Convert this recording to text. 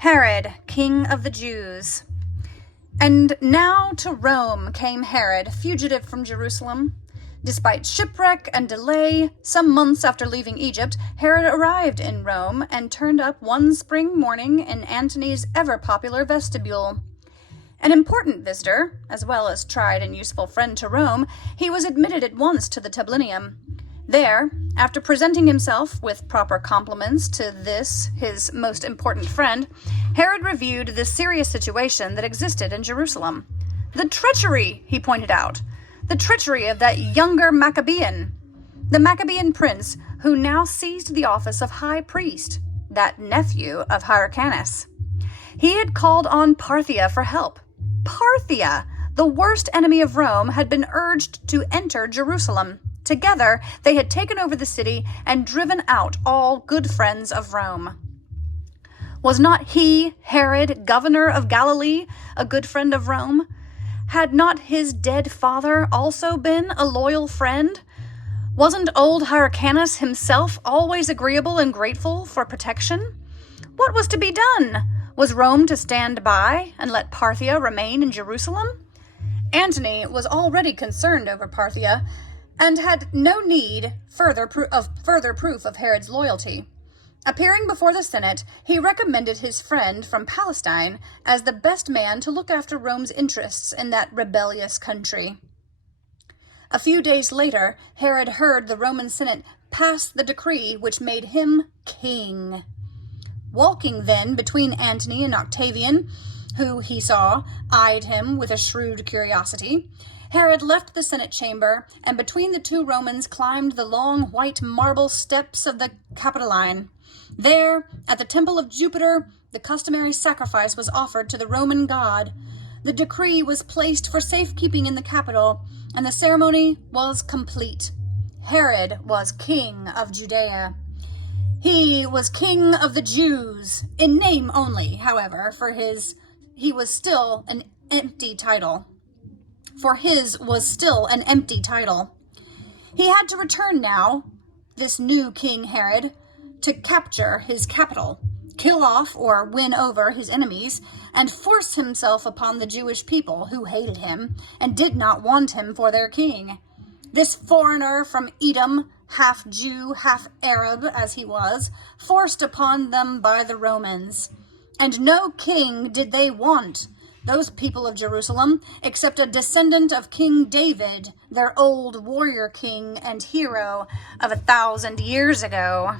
Herod, king of the Jews. And now to Rome came Herod, fugitive from Jerusalem. Despite shipwreck and delay, some months after leaving Egypt, Herod arrived in Rome and turned up one spring morning in Antony's ever-popular vestibule. An important visitor, as well as tried and useful friend to Rome, he was admitted at once to the tablinum. There, after presenting himself with proper compliments to this, his most important friend, Herod reviewed the serious situation that existed in Jerusalem. The treachery, he pointed out, the treachery of that younger Maccabean, the Maccabean prince who now seized the office of high priest, that nephew of Hyrcanus. He had called on Parthia for help. Parthia, the worst enemy of Rome, had been urged to enter Jerusalem. Together, they had taken over the city and driven out all good friends of Rome. Was not he, Herod, governor of Galilee, a good friend of Rome? Had not his dead father also been a loyal friend? Wasn't old Hyrcanus himself always agreeable and grateful for protection? What was to be done? Was Rome to stand by and let Parthia remain in Jerusalem? Antony was already concerned over Parthia and had no need further proof of Herod's loyalty. Appearing before the Senate, he recommended his friend from Palestine as the best man to look after Rome's interests in that rebellious country. A few days later, Herod heard the Roman Senate pass the decree which made him king. Walking then between Antony and Octavian, who, he saw, eyed him with a shrewd curiosity, Herod left the Senate chamber, and between the two Romans climbed the long white marble steps of the Capitoline. There, at the temple of Jupiter, the customary sacrifice was offered to the Roman god. The decree was placed for safekeeping in the Capitol, and the ceremony was complete. Herod was king of Judea. He was king of the Jews, in name only, however, he was still an empty title. For his was still an empty title. He had to return now, this new King Herod, to capture his capital, kill off or win over his enemies, and force himself upon the Jewish people who hated him and did not want him for their king. This foreigner from Edom, half Jew, half Arab as he was, forced upon them by the Romans. And no king did they want, those people of Jerusalem, except a descendant of King David, their old warrior king and hero of 1,000 years ago.